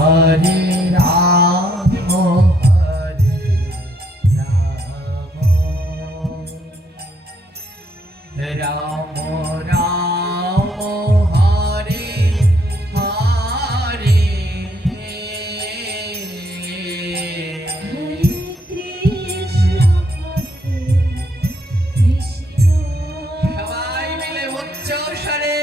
হরে রাম হরে রাম রাম রাম হরে হরে সবাই মিলে উচ্চ স্বরে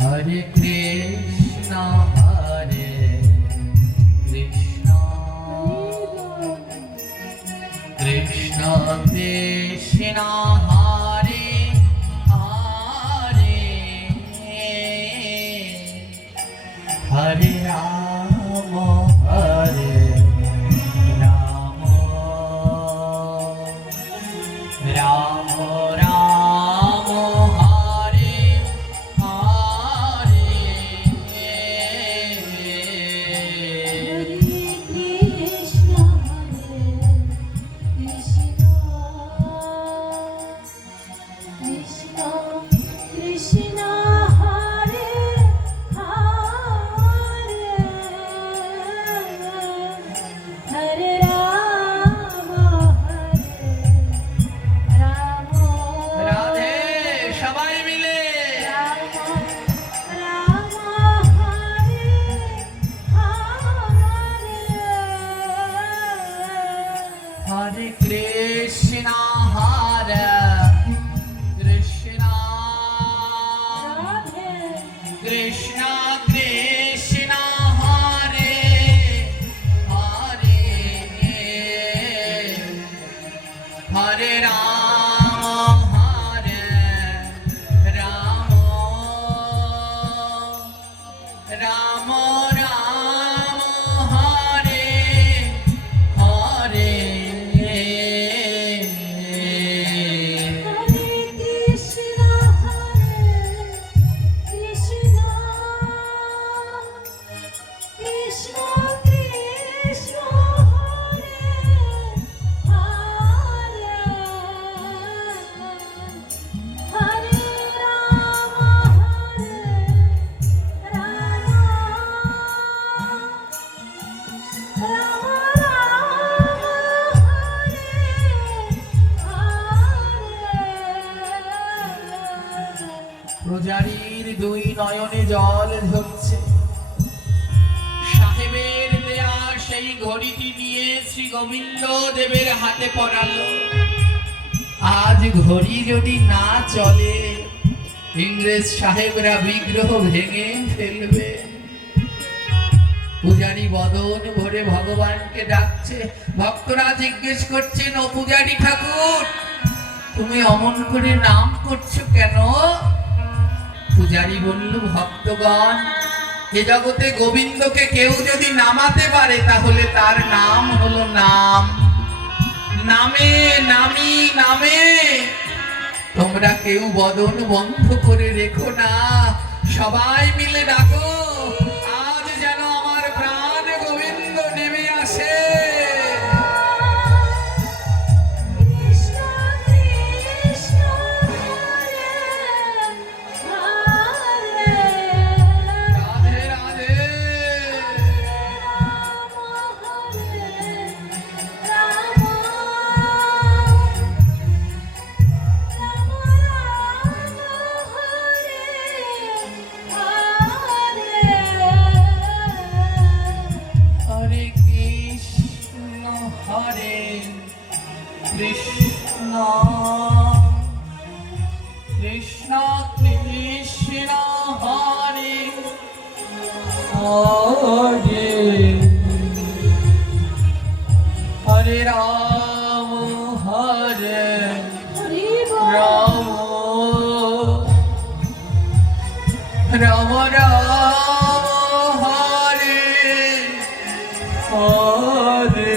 Hare Krishna, Hare Krishna, Krishna Krishna, Hare Hare, Hare Rama, Hare Rama, Rama Rama, Hare Hare, Radhe সবাই মিলে Hare Krishna, Hare Krishna, Krishna Krishna, Hare Hare, Hare Rama, Hare Rama, Rama Rama, Hare Hare, প্রজারীর দুই নয়নে জল ঝরছে। সাহেবের দেয়া সেই ঘড়িটি নিয়ে শ্রী গোবিন্দ দেবের হাতে পড়ালো। আজ ঘড়ি যদি না চলে, ইংরেজ সাহেবরা বিগ্রহ ভেঙে ফেলবে। পূজারী বদন ভরে ভগবানকে ডাকছে। ভক্তরা জিজ্ঞেস করছেন, ও পূজারী ঠাকুর, তুমি অমন করে নাম করছো কেন? পূজারী বলল, ভক্তগণ, এ জগতে গোবিন্দকে কেউ যদি নামাতে পারে তাহলে তার নাম হলো নাম। নামে নামি নামে। তোমরা কেউ বদন বন্ধ করে রেখো না, সবাই মিলে ডাকো, আজ যেন আমার প্রাণ গোবিন্দ নেমে আসে। Krishna, Krishna Krishna, Hare Hare, Hare Rama, Hare Rama, Rama Rama, Hare Hare,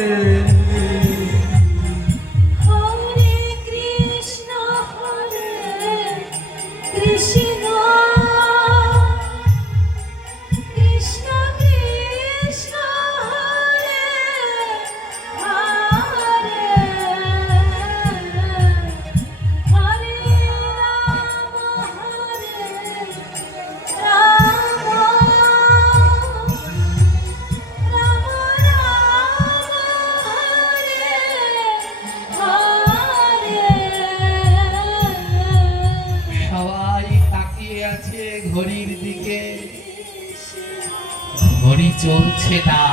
ঘড়ি চলছে না।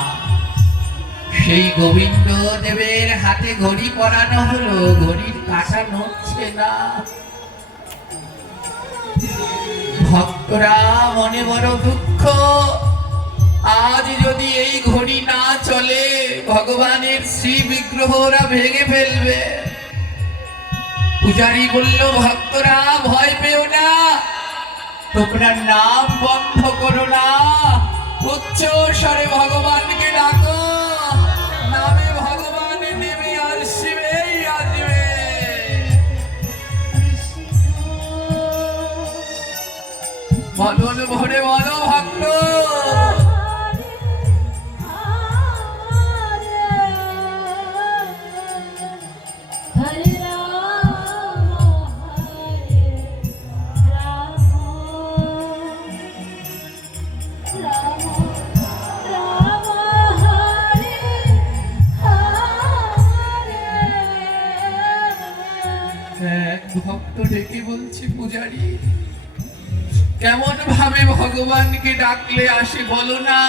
সেই গোবিন্দ দেবের হাতে ঘড়ি পরানো হলো, ঘড়ির কাঁটা নড়ছে না। ভক্তরা মনে বড় দুঃখ, আজ যদি এই ঘড়ি না চলে ভগবানের শ্রী বিগ্রহ ওরা ভেঙে ফেলবে। পূজারী বলল, ভক্তরা ভয় পেও না, তোমরা নাম বন্ধ করো না, উচ্চ স্বরে ভগবানকে ডাকো, নামে ভগবান নেমে আসবেই আসবে। বলন ভরে বলো ভক্ত, ভক্ত ডেকে বলছে, পূজারী কেমন ভাবে ভগবানকে ডাকলে আসে বলো না।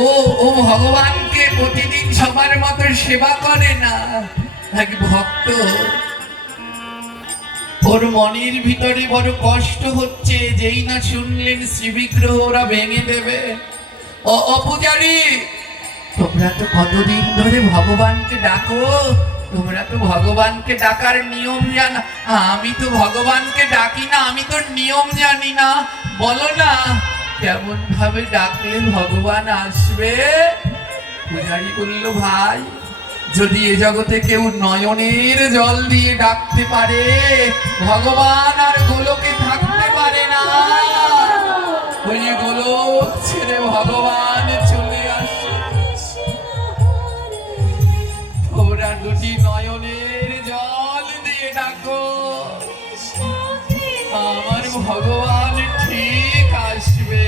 ও ভগবানকে প্রতিদিন সবার মতো সেবা করে না। এক ভক্ত, ওর মনের ভিতরে বড় কষ্ট হচ্ছে, যেই না শুনলেন শ্রীবিগ্রহ ওরা ভেঙে দেবে। ও পূজারী, তোমরা তো কতদিন ধরে ভগবানকে ডাকো, তোমরা তো ভগবানকে ডাকার নিয়ম জানা। আমি তো ভগবানকে ডাকি না, আমি তো নিয়ম জানি না, বলো না কেমন ভাবে ডাকলে ভগবান আসবে। পূজারী বলল, ভাই যদি এ জগতে কেউ নয়নের জল দিয়ে ডাকতে পারে, ভগবান আর গোলকে থাকতে পারে না। ওই গোলক ছেড়ে ভগবান চলে আসে। তোমরা দুটি নয়নের জল দিয়ে ডাকো, আমার ভগবান ঠিক আসবে।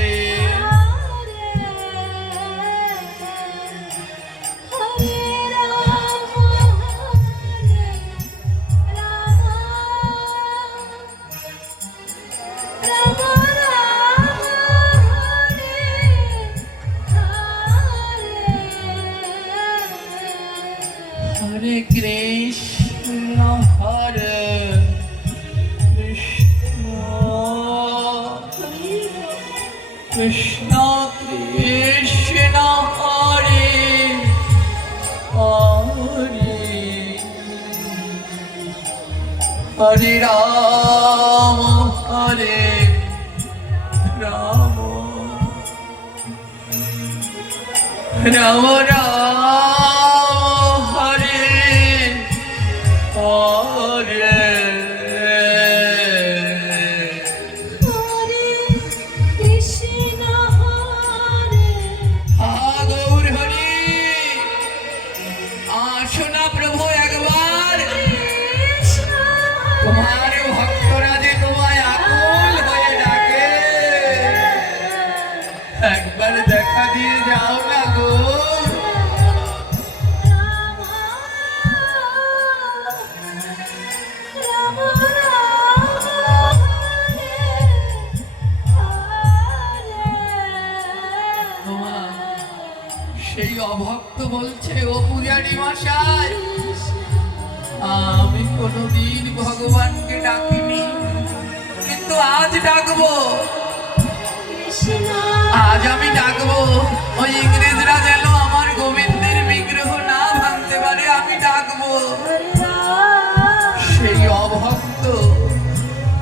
হরে কৃষ্ণ হরে কৃষ্ণ কৃষ্ণ কৃষ্ণ হরে হরে, হরে রাম হরে রাম, রাম রাম হরে হরে, হরে কৃষ্ণ হরে। গৌর হরি। আসো না প্রভু একবার, তোমার ভক্তরা যে তোমায় আকুল হয়ে ডাকে, একবার দেখা দিয়ে যাও না গো। সেই অভক্ত বলছে, ও পূজারী মশাই, আমি কোনোদিন ভগবানকে ডাকিনি, কিন্তু আজ ডাকবো, আজ আমি ডাকবো। ওই ইংরেজরা যেন আমার গোবিন্দের বিগ্রহ না ভাঙতে পারে, আমি ডাকবো। সেই অভক্ত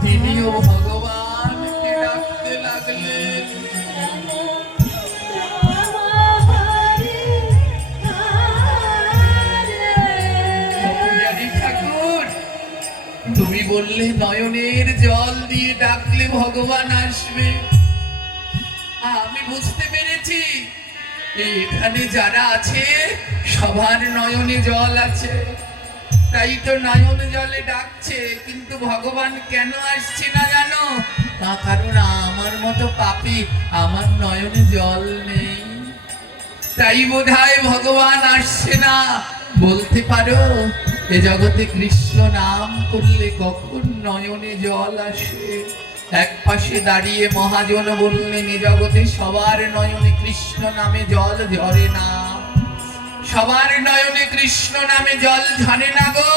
তিনিও ভগবানকে ডাকতে লাগলেন। ঠাকুর, তুমি বললে নয়নের জল দিয়ে ডাকলে ভগবান আসবে। আমি বুঝতে পেরেছি এখানে যারা আছে সবার নয়নে জল আছে, তাই তো নয়ন জলে ডাকছে। কিন্তু ভগবান কেন আসছে না জানো? কারণ আমার মতো পাপী, আমার নয়নে জল নেই, তাই বোধহয় ভগবান আসছে না। বলতে পারো এ জগতে কৃষ্ণ নাম করলে কখন নয়নে জল আসে? এক পাশে দাঁড়িয়ে মহাজন বললেন, এ জগতে সবার নয়নে কৃষ্ণ নামে জল ঝরে না, সবার নয়নে কৃষ্ণ নামে জল ঝরে না গো।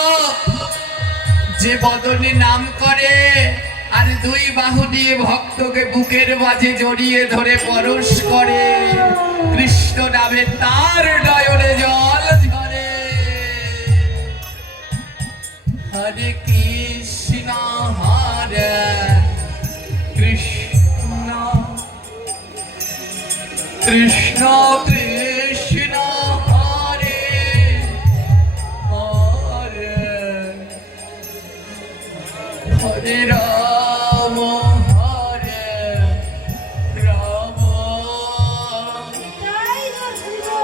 যে বদনে নাম করে আর দুই বাহু দিয়ে ভক্তকে বুকের মাঝে জড়িয়ে ধরে পরশ করে, কৃষ্ণ নামে তার নয়নে জল ঝরে। হরে কৃষ্ণ হরে কৃষ্ণ কৃষ্ণ কৃষ্ণ হরে হরে, হরে রাম হরে রাম, জয় গুরু।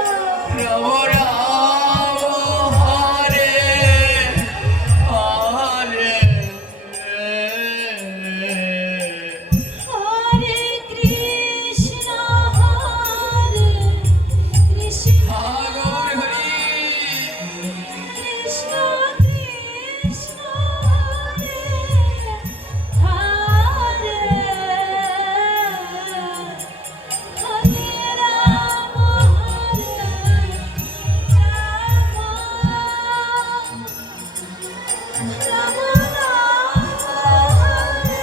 রাম রাম হরে হরে। হরে কৃষ্ণ হরে কৃষ্ণ হাগর হরি কৃষ্ণ কৃষ্ণ হরে হরে, হরে রাম হরে রাম, রাম রাম হরে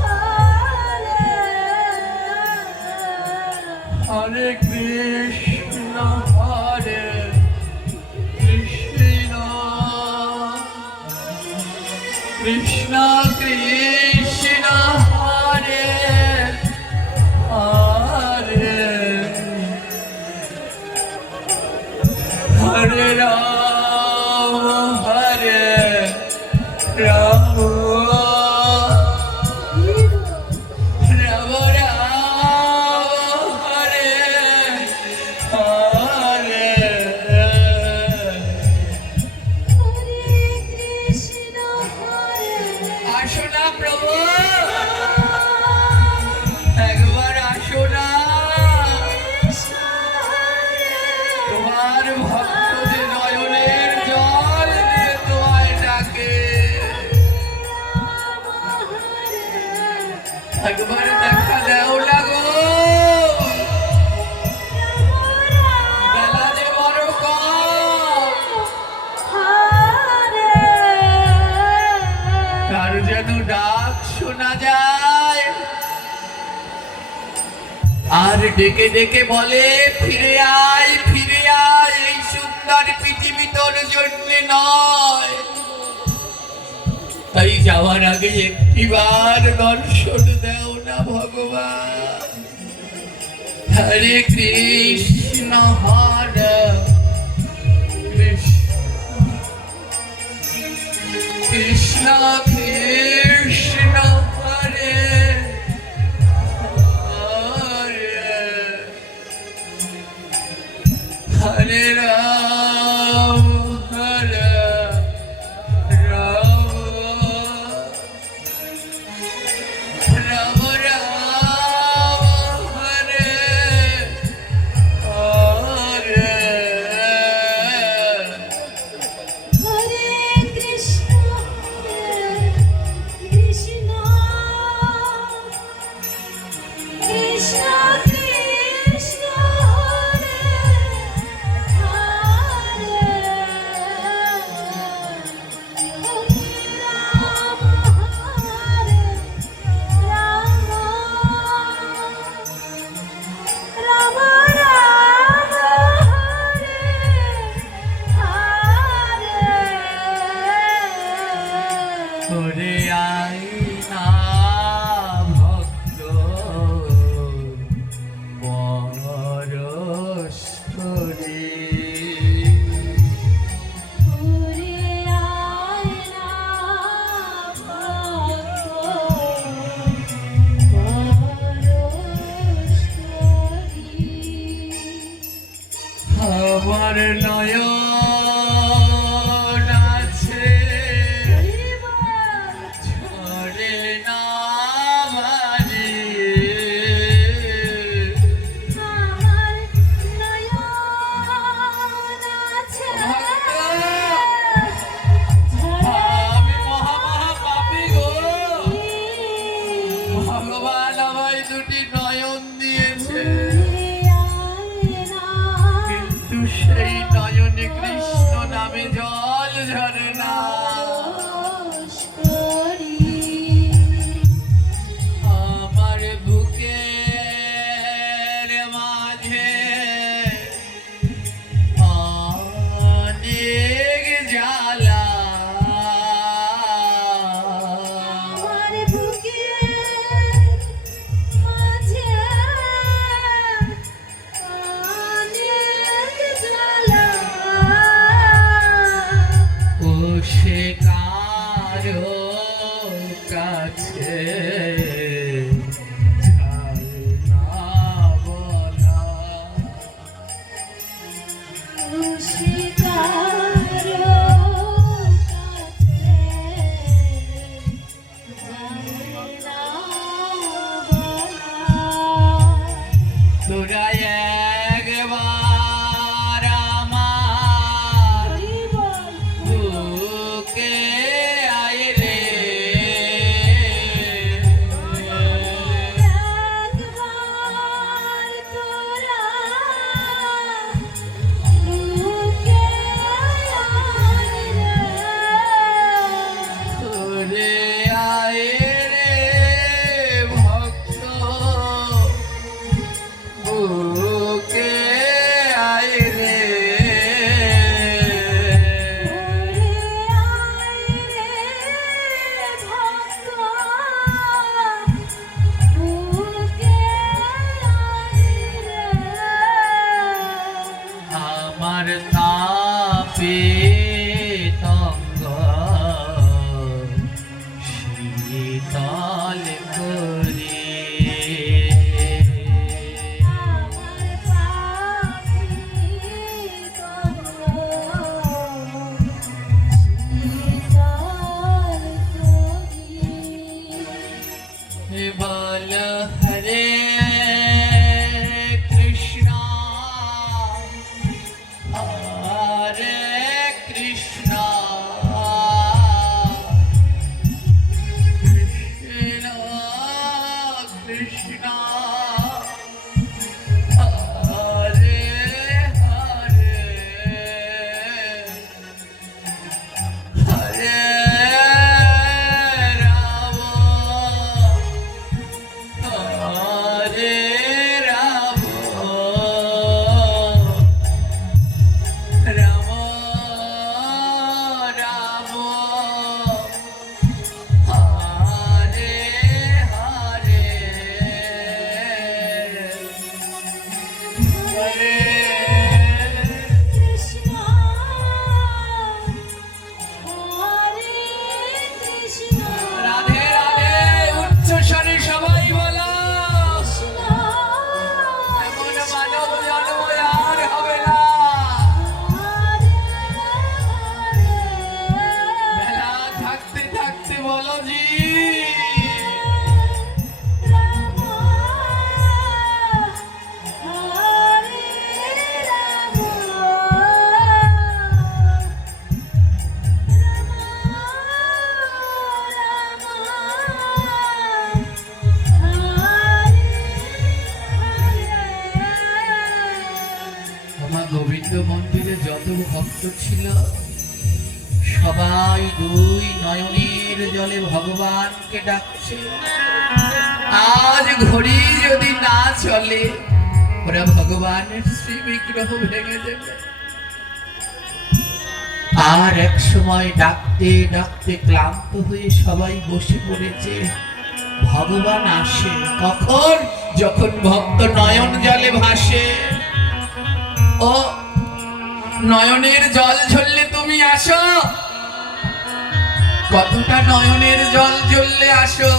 হরে। হরে কৃষ্ণ হরে কৃষ্ণ কৃষ্ণ কৃষ্ণ হরে হরে, হরে রাম হরে রাম, রাম রাম হরে হরে। হরে কৃষ্ণ হরে আসো না প্রভু, একবার আসো না। কৃষ্ণ হরে তোমার ভক্ত যে নয়নের জল দিয়ে তোমায় ডাকে, রাম হরে একবার দেখা দাও না গো। বেলা যে বড় কম, হরে কার যেন ডাক শোনা যায় আর ডেকে ডেকে বলে, ফিরে আয় ফিরে আয়, এই সুন্দর পৃথিবী তোর জন্যে নয়। তাই যাওয়ার আগে একটিবার দর্শন দাও না ভগবান। হরে কৃষ্ণ হরে কৃষ্ণ কৃষ্ণ কৃষ্ণ হরে হরে, হরে রাম হরে রাম, রাম রাম হরে হরে। দুটি নয়ন দিয়েছে, ঘুরে আয় না কিন্তু সেই নয়নে কৃষ্ণ নামে জল ঝরে না। রস করি আমার বুকের মাঝে অনেক জ্বালা, আমার বুকের মাঝে অনেক জ্বালা ও সে কারো কাছে যায় না বলা। শিকারো কাছে যায় না বলা তোরা একবার আমার বুকে আয় রে, একবার তোরা বুকে আয় রে তোরে আয় রে ভক্ত বুকে আয় রে। আমার তাপে তঙ্গ শীতল করে বল হরে কৃষ্ণ হরে কৃষ্ণ কৃষ্ণ কৃষ্ণ হরে হরে হরে রাম হরে রাম রাম রাম হরে হরে হরে রাধে রাধে উচ্চ স্বরে সবাই বলো এমন মানব জন্ম আর হবে না। বেলা থাকতে থাকতে বলো জি আমার গোবিন্দ মন্দিরে যত ভক্ত ছিল সবাই দুই নয়নের জলে ভগবানকে ডাকছে। আজ ঘড়ি যদি না চলে ওরা ভগবানের শ্রী বিগ্রহ ভেঙে দেবে। আর এক সময় ডাকতে ডাকতে ক্লান্ত হয়ে সবাই বসে পড়েছে। ভগবান আসে কখন? যখন ভক্ত নয়ন জলে ভাসে। ও নয়নের জল ঝরলে তুমি আসো, কতটা নয়নের জল ঝরলে আসো।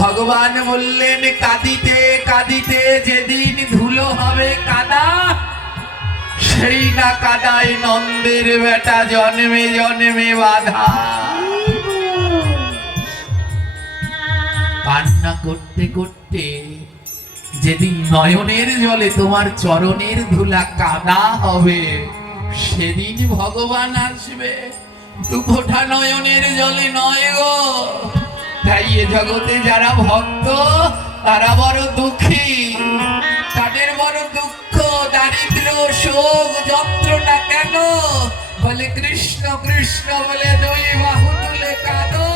ভগবান বললেন কাঁদিতে কাঁদিতে যেদিন ধুলো হবে কাদা, সেই না কাদায় নন্দের বেটা জন্মে জন্মে বাধা। কান্না করতে করতে যেদিন নয়নের জলে তোমার চরণের ধুলা কাদা হবে, সেদিন ভগবান আসবে। দুফোঁটা নয়নের জলে নয় গো। তাই এ জগতে যারা ভক্ত তারা বড় দুঃখী, তাদের বড় দুঃখ, দারিদ্র, শোক, যন্ত্রণা কেন? বলে কৃষ্ণ কৃষ্ণ বলে দুই বাহু তুলে কাঁদো।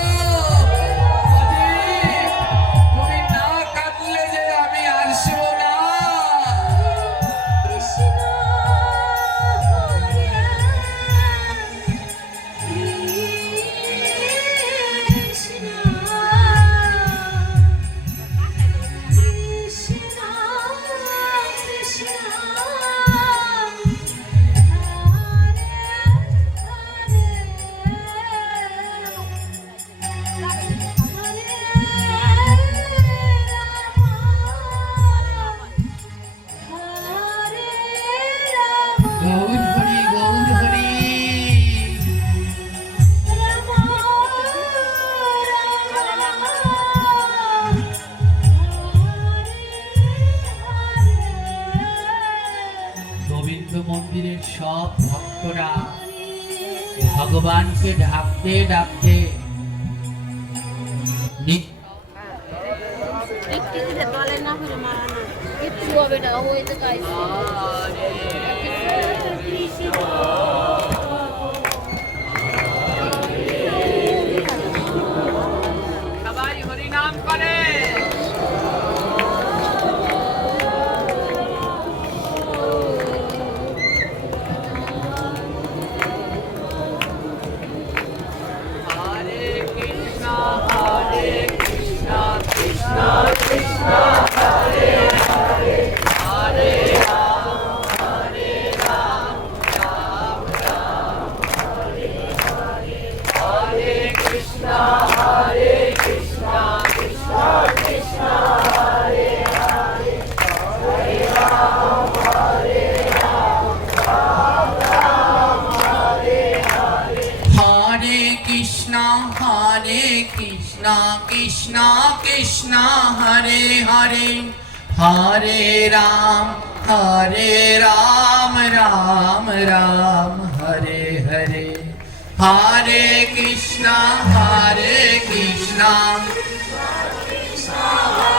তুমি না কাঁদলে যে আমি আসবো না। কৃষ্ণ হরে কৃষ্ণ কৃষ্ণ কৃষ্ণ গৌর হরি গৌর হরি। গোবিন্দ মন্দিরের সব ভক্তরা ভগবানকে ডাকতে ডাকতে টিকটিকিতে তলে না হলে মারা না কিচ্ছু হবে না ওই তো গাইছে সবাই হরি নাম করে। হরে কৃষ্ণ হরে কৃষ্ণ কৃষ্ণ কৃষ্ণ হরে হরে হরে রাম হরে রাম রাম রাম হরে হরে হরে কৃষ্ণ হরে কৃষ্ণ কৃষ্ণ কৃষ্ণ হরে হরে হরে রাম হরে রাম রাম রাম হরে হরে হরে কৃষ্ণ কৃষ্ণ কৃষ্ণ হরে হরে হরে রাম রাম রাম হরে হরে হরে কৃষ্ণ কৃষ্ণ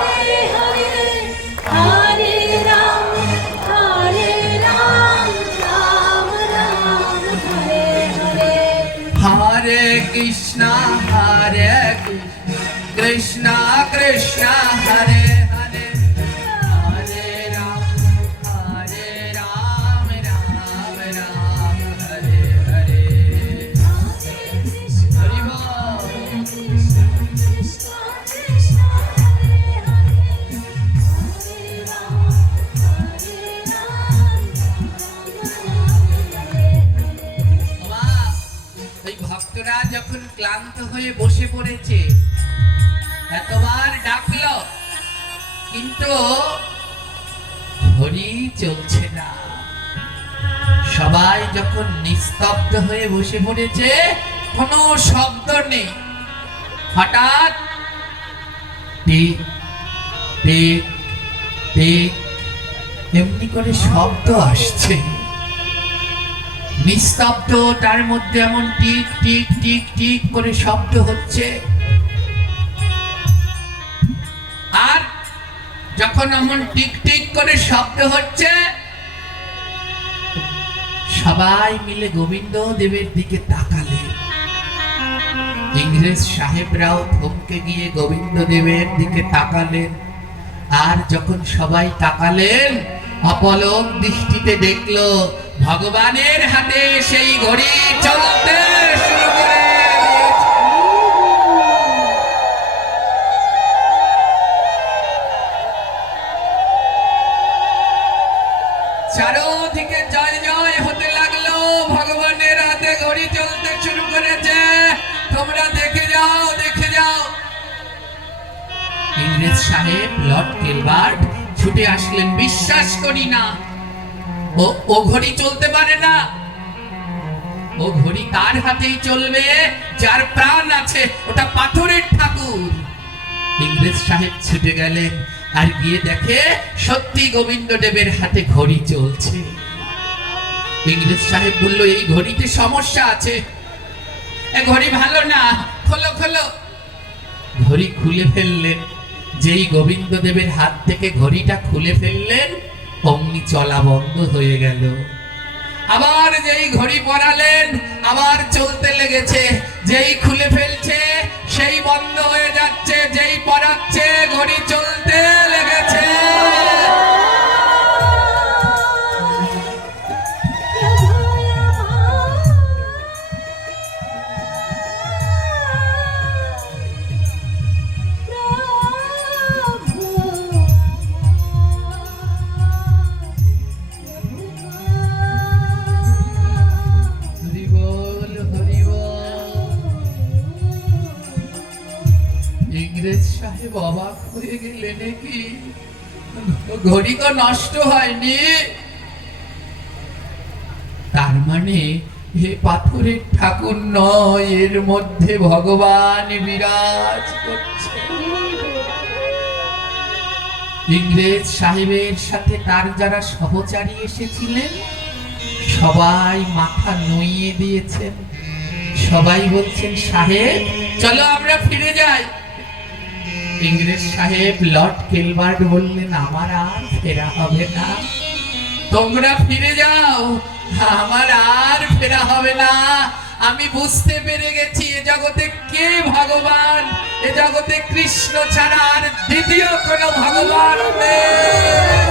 हरे हरे हरे राम राम राम हरे हरे हरे कृष्ण कृष्ण कृष्ण हरे हरे हरे राम राम राम हरे हरे हरि बोल। कृष्ण कृष्ण हरे हरे हरे राम हरे বাবা, এই ভক্তরা যখন ক্লান্ত হয়ে বসে পড়েছে, এতবার ডাকলো কিন্তু হরি চলছে না। সবাই যখন নিস্তব্ধ হয়ে বসে পড়েছে, কোনো শব্দ নেই, হঠাৎ টিক টিক টিক এমনি করে শব্দ আসছে। নিস্তব্ধ, তার মধ্যে এমন টিক টিক টিক টিক করে শব্দ হচ্ছে। আর যখন এমন টিক টিক করে শব্দ হচ্ছে, সবাই মিলে গোবিন্দ দেবের দিকে তাকালেন। ইংরেজ সাহেবরাও থমকে গিয়ে গোবিন্দ দেবের দিকে তাকালেন। আর যখন সবাই তাকালেন, অপলক দৃষ্টিতে দেখলো ভগবানের হাতে সেই ঘড়ি চলতে শুরু করে দিয়েছে। চারদিকে জয় জয় হতে লাগলো, ভগবানের হাতে ঘড়ি চলতে শুরু করেছে। তোমরা দেখে যাও, দেখে যাও। ইংরেজ সাহেব লর্ড গিলবার্ট ছুটে আসলেন। বিশ্বাস করি না, ও ঘড়ি চলতে পারে না। ও ঘড়ি তার হাতেই চলবে যার প্রাণ আছে, ওটা পাথরের ঠাকুর। ইংরেজ সাহেব ছুটে গেলেন, আর গিয়ে দেখে সত্যি গোবিন্দ দেবের হাতে ঘড়ি চলছে। ইংরেজ সাহেব বলল, এই ঘড়িতে সমস্যা আছে, এ ঘড়ি ভালো না, খোলো খোলো। ঘড়ি খুলে ফেললেন। যেই গোবিন্দ দেবের হাত থেকে ঘড়িটা খুলে ফেললেন অমনি চলা বন্ধ হয়ে গেল। আবার যেই ঘড়ি পরালেন আবার চলতে লেগেছে, যেই খুলে ফেলছে সেই বন্ধ হয়ে যাচ্ছে, যেই পরাচ্ছে ঘড়ি চলতে লেগেছে। হরি বল, হরি বল। ইংরেজ সাহেব অবাক হয়ে গেলেন, কি ঘড়ি তো নষ্ট হয়নি, তার মানে হে পাথরের ঠাকুর নয়, এর মধ্যে ভগবান বিরাজ করছে। ইংরেজ সাহেবের সাথে তার যারা সহচারী এসেছিলেন সবাই মাথা নুইয়ে দিয়েছেন, সবাই বলছেন সাহেব চলো আমরা ফিরে যাই। ইংরেজ সাহেব লর্ড কেলবার্ট বললেন আমার আর ফেরা হবে না, তোমরা ফিরে যাও, আমার আর ফেরা হবে না। আমি বুঝতে পেরে গেছি এ জগতে কে ভগবান, এ জগতে কৃষ্ণ ছাড়া আর দ্বিতীয় কোনো ভগবান নেই।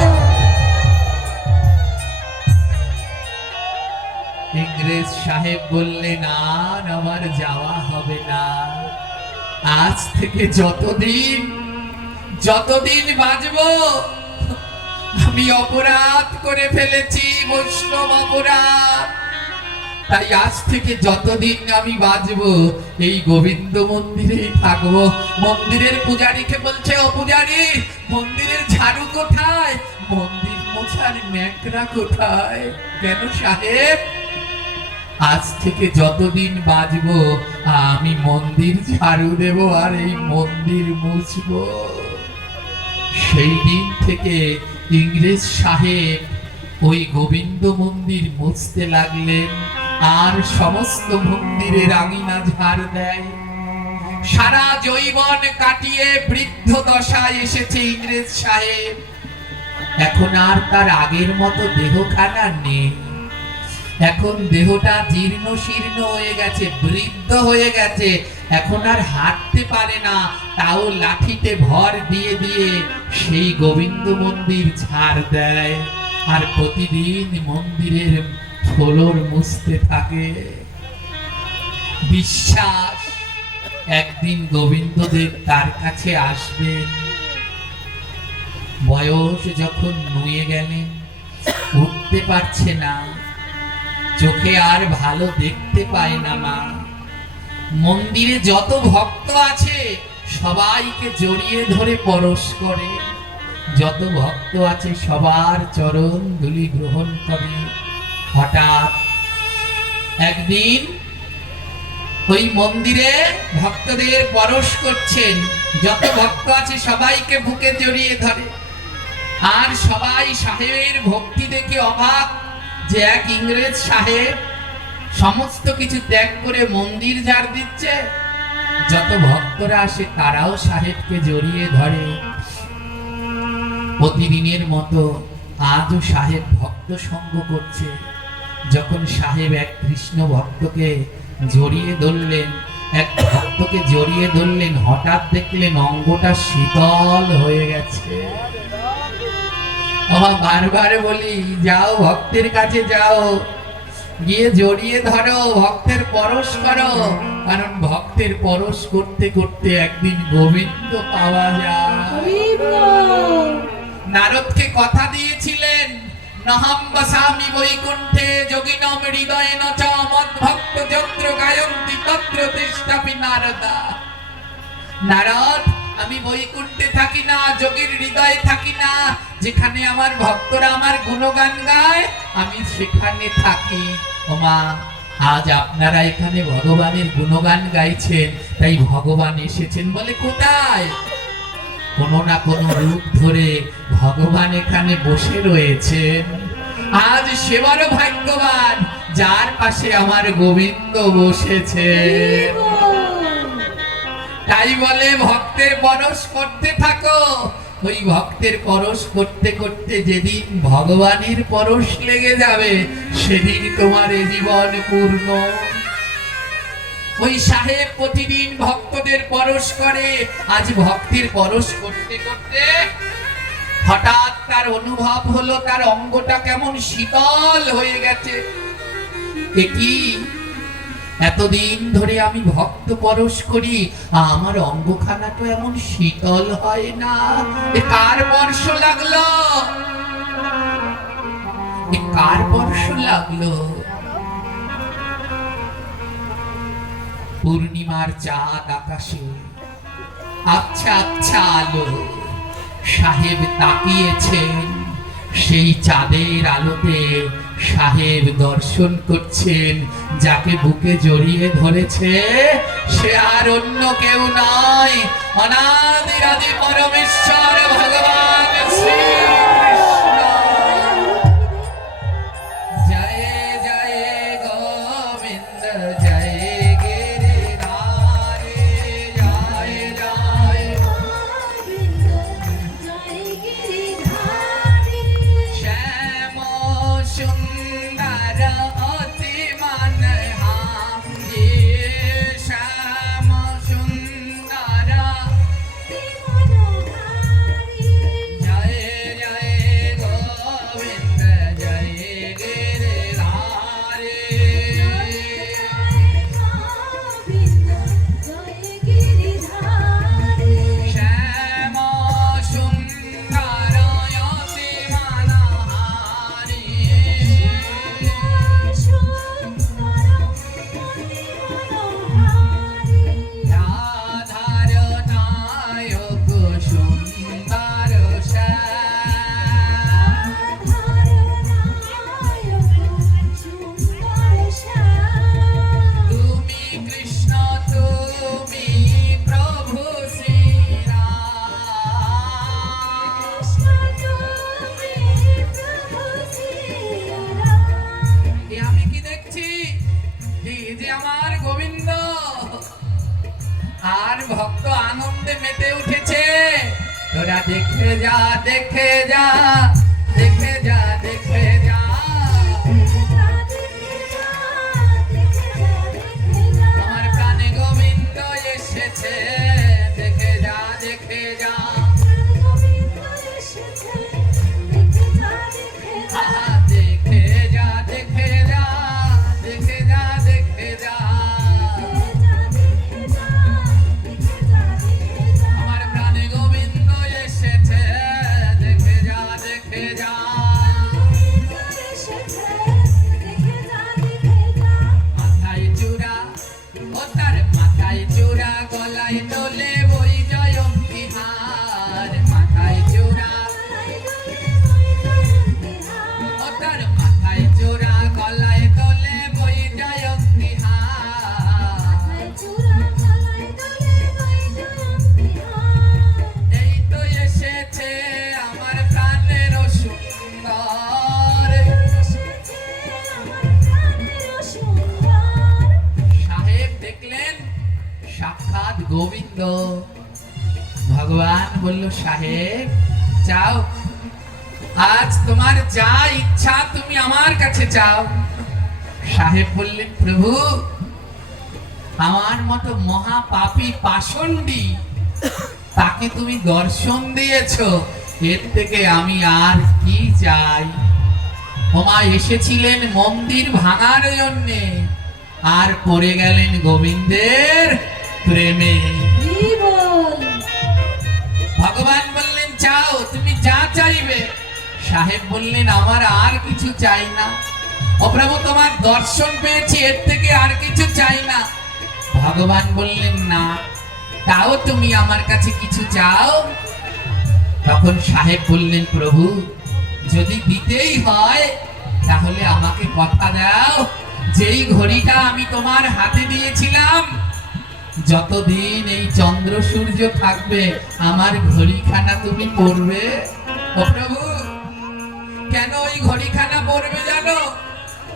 ইংরেজ সাহেব বললেন আর আমার যাওয়া হবে না, আজ থেকে যতদিন বাঁচবো আমি অপরাধ করে ফেলেছি, বৈষ্ণব অপরাধ, তাই আজ থেকে যতদিন আমি বাঁচবো এই গোবিন্দ মন্দিরেই থাকবো। মন্দিরের পূজারীকে বলছে ও পূজারী মন্দিরের ঝাড়ু কোথায়, মন্দির মোছার ন্যাকড়া কোথায়? কেন সাহেব? আজ থেকে যতদিন বাঁচবো আমি মন্দির ঝাড়ু দেব আর এই মন্দির মুছবো। সেই দিন থেকে ইংরেজ সাহেব ওই গোবিন্দ মন্দির মুছতে লাগলেন আর সমস্ত মন্দিরের আঙিনা ঝাড় দেয়। সারা যৌবন কাটিয়ে বৃদ্ধ দশায় এসেছে ইংরেজ সাহেব, এখন আর তার আগের মতো দেহখানা নেই, এখন দেহটা জীর্ণ শীর্ণ হয়ে গেছে, বৃদ্ধ হয়ে গেছে, এখন আর হাঁটতে পারে না, তাও লাঠিতে ভর দিয়ে দিয়ে সেই গোবিন্দ মন্দির ঝাড় দেয় আর প্রতিদিন মন্দিরের ফ্লোর মুছতে থাকে। বিশ্বাস একদিন গোবিন্দদেব তার কাছে আসবেন। বয়স যখন নুয়ে গেলেন, উঠতে পারছে না, চোখে আর ভালো দেখতে পায় না মা, মন্দিরে যত ভক্ত আছে সবাইকে জড়িয়ে ধরে পরশ করে, যত ভক্ত আছে সবার চরণ ধুলি গ্রহণ করে। হঠাৎ একদিন ওই মন্দিরে ভক্তদের পরশ করছেন, যত ভক্ত আছে সবাইকে বুকে জড়িয়ে ধরে, আর সবাই সাহেবের ভক্তি দেখে অবাক যে এক ইংরেজ সাহেব সমস্ত কিছু ত্যাগ করে মন্দির ঝাড় দিচ্ছে। যত ভক্তরা আসে তারাও সাহেবকে জড়িয়ে ধরে। প্রতিদিনের মতো আজও সাহেব ভক্ত সঙ্গ করছে। যখন সাহেব এক কৃষ্ণ ভক্তকে জড়িয়ে ধরলেন, হঠাৎ দেখলেন অঙ্গটা শীতল হয়ে গেছে। বারবার বলি যাও ভক্তের কাছে যাও, গিয়ে জড়িয়ে ধরো, ভক্তের পরশ করো, কারণ ভক্তের পরশ করতে করতে একদিন গোবিন্দ পাওয়া যায়। নারদকে কথা দিয়েছিলেন নহম বসামি বৈকুণ্ঠে যোগিনম হৃদয়েন চ মদ্ভক্ত যত্র গায়ন্তি তত্র তিষ্ঠতি নারদা। নারদ আমি বৈকুণ্ঠে থাকি না, যোগীর হৃদয়ে থাকি না, যেখানে আমার ভক্তরা আমার গুণগান গায় আমি সেখানে থাকি। ওমা আজ আপনারা এখানে ভগবানের গুণগান গাইছেন, তাই ভগবান এসেছেন বলে কোথায়? কোনো না কোনো রূপ ধরে ভগবান এখানে বসে রয়েছেন। আজ সেবারও ভাগ্যবান যার পাশে আমার গোবিন্দ বসেছে। তাই তাই বলে ভক্তের পরশ করতে থাকো। ওই ভক্তের পরশ করতে করতে যেদিন ভগবানের পরশ লেগে যাবে, সেদিন তোমার এ জীবন পূর্ণ। ওই সাহেব প্রতিদিন ভক্তদের পরশ করে। আজ ভক্তির পরশ করতে করতে হঠাৎ তার অনুভব হলো তার অঙ্গটা কেমন শীতল হয়ে গেছে। এ কি, এতদিন ধরে আমি ভক্ত পরশ করি, আমার অঙ্গখানা তো এমন শীতল হয় না। এ কার স্পর্শ লাগলো? এ কার স্পর্শ লাগলো? পূর্ণিমার চাঁদ আকাশে, আচ্ছা আচ্ছা আলো। সাহেব তাকিয়েছেন, সেই চাঁদের আলোতে সাহেব দর্শন করছেন যাকে বুকে জড়িয়ে ধরেছে, সে আর অন্য কেউ নয়, অনাদিরাদি পরমেশ্বর ভগবান শ্রীকৃষ্ণ। জয় জয় গোবিন্দ জয় গিরিধারী, জয় জয় গোবিন্দ জয় গিরিধারী। শ্যাম সুন্দর অতি মনহারি, শ্যাম সুন্দর। মনোহারী জয় জয় গোবিন্দ জয় গিরিধারী। গোবিন্দ জয় গিরিধারী। শ্যাম সুন্দর অতি মনহারি, রাধার নায়ক সুন্দর শ্যাম। তুমি কৃষ্ণ তুমি প্রভু শ্রীরাম। এ আমি কি দেখছি? এই যে আমার গোবিন্দ। আর ভক্ত আনন্দে মেতে উঠেছে। তোরা দেখে যা দেখে যা দেখে যা দেখে যা। আমার প্রাণে গোবিন্দ এসেছে, দেখে যা দেখে যা। আহা, দেখে যা দেখে যা দেখে যা দেখে যা। আমার প্রাণে গোবিন্দ এসেছে, দেখে যা দেখে যা। মাথায় চূড়া, ও তার মাথায় চূড়া, গলায় তোলে বই জয়ন্তী হার। মাথায় চূড়া, ও তার মাথায় চূড়া, গলায় তোলে বই জয়ন্তী হার। এই তো এসেছে আমার প্রাণের সুন্দর। সাহেব দেখলেন সাক্ষাৎ গোবিন্দ। ভগবান বলল, সাহেব চাও, আজ তোমার যা ইচ্ছা তুমি আমার কাছে চাও। সাহেব বললেন, প্রভু আমার মতো মহাপাপী পাষণ্ডী তাকে তুমি দর্শন দিয়েছো, এর থেকে আমি আর কি চাই? ওমা এসেছিলেন মন্দির ভাঙার জন্যে, আর পড়ে গেলেন গোবিন্দের প্রেমে। ভগবান বললেন, চাও, তুমি যা চাইবে। সাহেব বললেন, আমার আর কিছু চাই না। ও প্রভু, তোমার দর্শন পেয়েছি, এর থেকে আর কিছু চাই না। ভগবান বললেন, না, তাও তুমি আমার কাছে কিছু চাও। তখন সাহেব বললেন, প্রভু যদি দিতেই হয় তাহলে আমাকে কথা দাও, যেই ঘড়িটা আমি তোমার হাতে দিয়েছিলাম, যতদিন এই চন্দ্র সূর্য থাকবে আমার ঘড়িখানা তুমি পরবে। ও প্রভু, কেন ওই ঘড়িখানা পরবে জানো?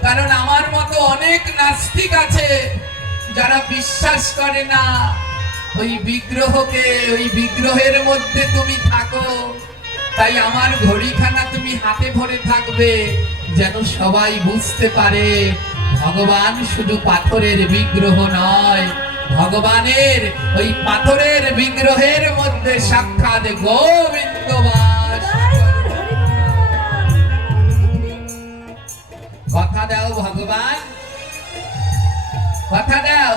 কারণ আমার মতো অনেক নাস্তিক আছে যারা বিশ্বাস করে না ওই বিগ্রহকে, ওই বিগ্রহের মধ্যে তুমি থাকো। তাই আমার ঘড়িখানা তুমি হাতে ভরে থাকবে, যেন সবাই বুঝতে পারে ভগবান শুধু পাথরের বিগ্রহ নয়, ভগবানের ওই পাথরের বিগ্রহের মধ্যে সাক্ষাৎ গোবিন্দ বাস। কথা দাও ভগবান, কথা দাও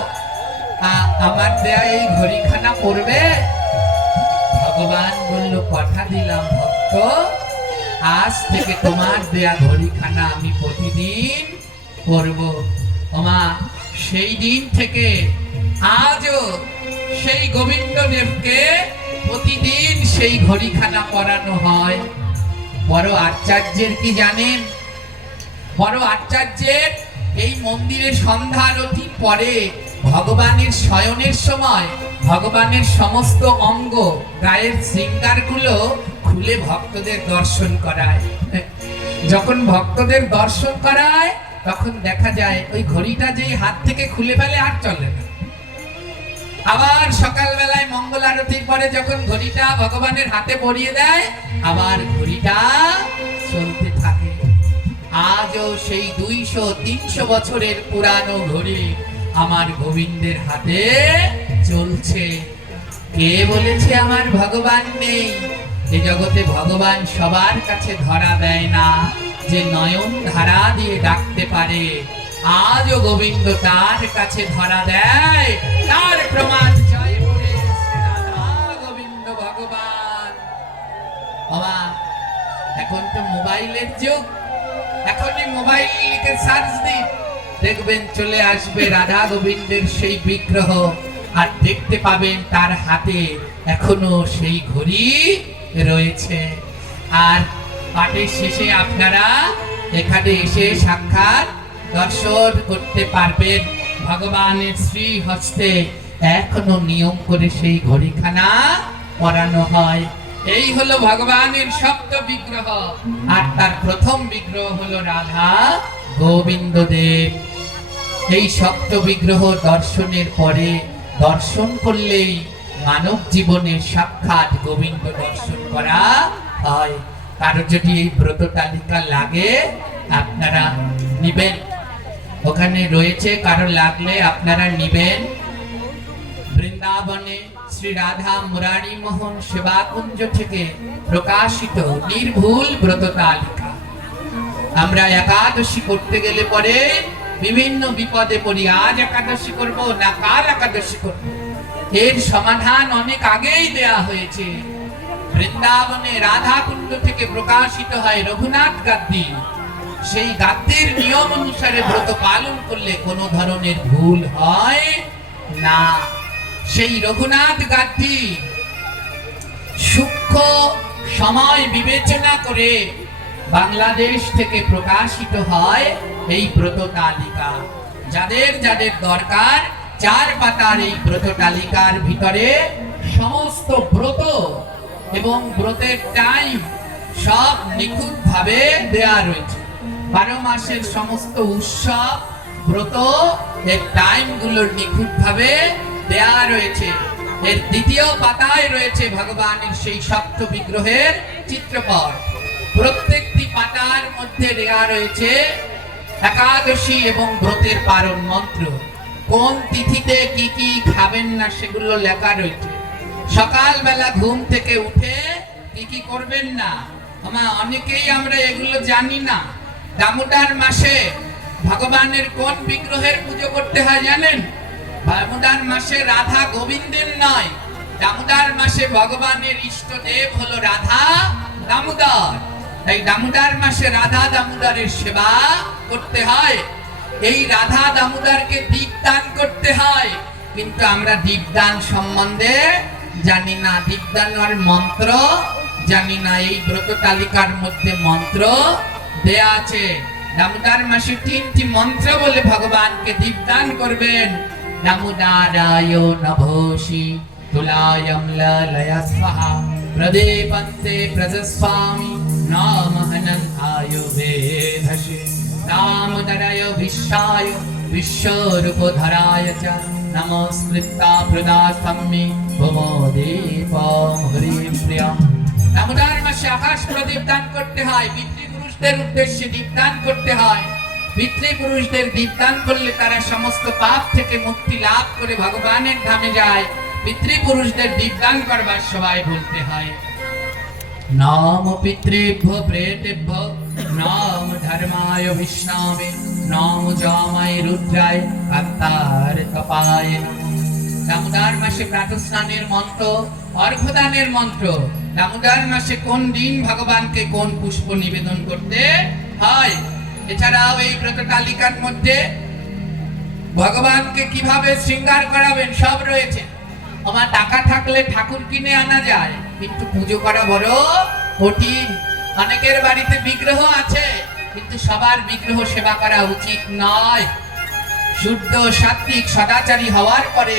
আমার দেয়া এই ঘড়িখানা পড়বে। ভগবান বলল, কথা দিলাম ভক্ত, আজ থেকে তোমার দেয়া ঘড়িখানা আমি প্রতিদিন পড়ব। ওমা, সেই দিন থেকে আজও সেই গোবিন্দ দেবকে প্রতিদিন সেই ঘড়িখানা পরানো হয়। বড় আচার্যের কি জানেন, বড় আচার্যের এই মন্দিরে সন্ধ্যা আরতির পরে ভগবানের শয়নের সময় ভগবানের সমস্ত অঙ্গ, গায়ের শৃঙ্গারগুলো খুলে ভক্তদের দর্শন করায়। যখন ভক্তদের দর্শন করায় তখন দেখা যায় ওই ঘড়িটা যেই হাত থেকে খুলে ফেলে আর চলে না। আবার সকালবেলায় মঙ্গল আরতির পরে যখন ঘড়িটা ভগবানের হাতে পরিয়ে দেয়, আবার ঘড়িটা চলতে থাকে। আজও সেই 200-300 বছরের পুরানো ঘড়ি আমার গোবিন্দের হাতে চলছে। কে বলেছে আমার ভগবান নেই? এ জগতে ভগবান সবার কাছে ধরা দেয় না, যে নয়ন ধারা দিয়ে ডাকতে পারে আজও গোবিন্দ তার কাছে ধরা দেয়। তার প্রমাণ জয় বলে রাধা গোবিন্দ ভগবান। বাবা, এখন তো মোবাইলের যুগ, এখনই মোবাইল লিখে সার্চ দিন, দেখবেন চলে আসবে রাধা গোবিন্দের সেই বিগ্রহ, আর দেখতে পাবেন তার হাতে এখনো সেই ঘড়ি রয়েছে। আর পাঠের শেষে আপনারা এখানে এসে সাক্ষাৎ দর্শন করতে পারবেন। ভগবানের শ্রী হস্তে এখনো নিয়ম করে সেই ঘড়িখানা পরানো হয়। এই হলো ভগবানের সপ্ত বিগ্রহ, আর তার প্রথম বিগ্রহ হলো রাধা গোবিন্দ দেব। এই সপ্ত বিগ্রহ দর্শনের পরে, দর্শন করলেই মানব জীবনে সাক্ষাৎ গোবিন্দ দর্শন করা হয়। কারো যদি এই ব্রত তালিকা লাগে আপনারা নিবেন, ওখানে রয়েছে, কারো লাগলে আপনারা নিবেন। বৃন্দাবনে শ্রী রাধা মুরারি মোহন সেবাকুঞ্জ থেকে প্রকাশিত নির্ভুল ব্রত তালিকা। আমরা একাদশী করতে গেলে পরে বিভিন্ন বিপদে পড়ি, আজ একাদশী করব না কাল একাদশী করব। এর সমাধান অনেক আগেই দেয়া হয়েছে। বৃন্দাবনে রাধা কুণ্ড থেকে প্রকাশিত হয় রঘুনাথ গাদ্দি। সেই গাদ্দির নিয়ম অনুসারে ব্রত পালন করলে কোনো ধরনের ভুল হয় না। সেই রঘুনাথ গাদ্দি সূক্ষ্ম সময় বিবেচনা করে বাংলাদেশ থেকে প্রকাশিত হয় এই ব্রত তালিকা। যাদের যাদের দরকার 4 পাতার এই ব্রত তালিকার ভিতরে সমস্ত ব্রত এবং ব্রতের টাইম সব নিখুঁত ভাবে দেয়া রয়েছে। 12 মাসের সমস্ত উৎসব, ব্রত এর টাইম গুলোর নিখুঁত ভাবে দেয়া রয়েছে। এর দ্বিতীয় পাতায় রয়েছে ভগবানের সেই সপ্ত বিগ্রহের চিত্রপট। প্রত্যেকটি পাতার মধ্যে দেয়া রয়েছে একাদশী এবং ব্রতের পারণ মন্ত্র, কোন তিথিতে কি কি খাবেন না সেগুলো লেখা রয়েছে। সকালবেলা ঘুম থেকে উঠে কি কি করবেন না, অনেকেই আমরা এগুলো জানি না। দামোদর মাসে ভগবানের কোন বিগ্রহের পুজো করতে হয় জানেন? দামোদর মাসে রাধা গোবিন্দের নয়, দামোদর মাসে ভগবানের ইষ্ট দেব হলো রাধা দামোদর। তাই দামোদর মাসে রাধা দামোদরের সেবা করতে হয়। এই রাধা দামোদরকে দীপদান করতে হয়, কিন্তু আমরা দীপদান সম্বন্ধে জানি না, দীপদানের মন্ত্র জানি না। এই ব্রত তালিকার মধ্যে মন্ত্র দেয়া আছে। দামোদর মাসে 3টি মন্ত্র বলে ভগবানকে দীপদান করবেন। দামোদরায় নভোষি তুলায়ম ললয়া স্বাহা প্রদীপন্তে প্রজস্বামি নামহনন্তায় বেধসে দামোদরায় বিশ্বয় विश्वरूपधराय च नमस्कृता प्रदातम्मि भवदेवं हरिं प्रियं। দামোদর মাসে আকাশ প্রদীপ দান করতে হয়, পিতৃপুরুষদের উদ্দেশ্যে দীপদান করতে হয়। পিতৃপুরুষদের দীপদান করলে তারা সমস্ত পাপ থেকে মুক্তি লাভ করে ভগবানের ধামে যায়। পিতৃপুরুষদের দীপদান করবার সবাই বলতে হয় নাম পিতৃভ্য প্রেতেভ্য নাম ধর্মায় বিষ্ণাবে নাম জামায় রুদ্রায় কান্তার তপায় নমঃ। দামোদর মাসে প্রাতঃস্নানের মন্ত্র, অর্ঘ্যদানের মন্ত্র। দামোদর মাসে কোন দিন ভগবানকে কোন পুষ্প নিবেদন করতে হয়। এছাড়াও এই ব্রত তালিকার মধ্যে ভগবানকে কিভাবে শৃঙ্গার করাবেন সব রয়েছে। আমার টাকা থাকলে ঠাকুর কিনে আনা যায়, কিন্তু পুজো করা বড় কঠিন। অনেকের বাড়িতে বিগ্রহ আছে, কিন্তু সবার বিগ্রহ সেবা করা উচিত নয়। শুদ্ধ সাত্বিক সদাচারী হওয়ার পরে